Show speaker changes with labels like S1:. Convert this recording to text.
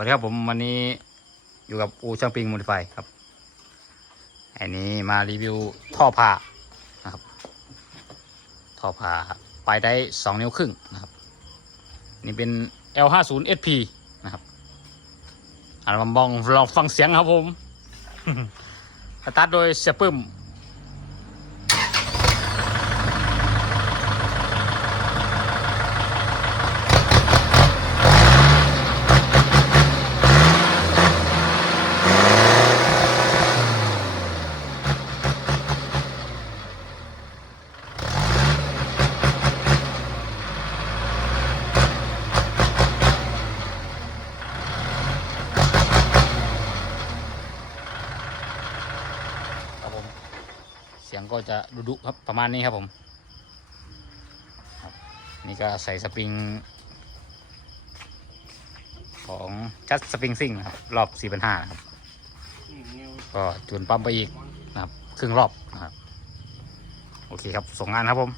S1: วัสดีครับผมวันนี้อยู่กับอูช่างปิงมูลไฟครับ อันนี้มารีวิวท่อผ่านะครับ ท่อผ่าไปได้สองนิ้วครึ่งนะครับ นี่เป็น L50 SP นะครับอันลำบองลองฟังเสียงครับผมสตาร์ทโดยเสียปึ้ม เสียงก็จะดุดุครับประมาณนี้ครับผมครับนี่ก็ใส่สปริง ของจัดสปริงซิ่งครับรอบ4 5 0 0นะครับ ก็จูนปั๊มไปอีกนะครับ ครึ่งรอบนะครับ โอเคครับ ส่งงานครับผม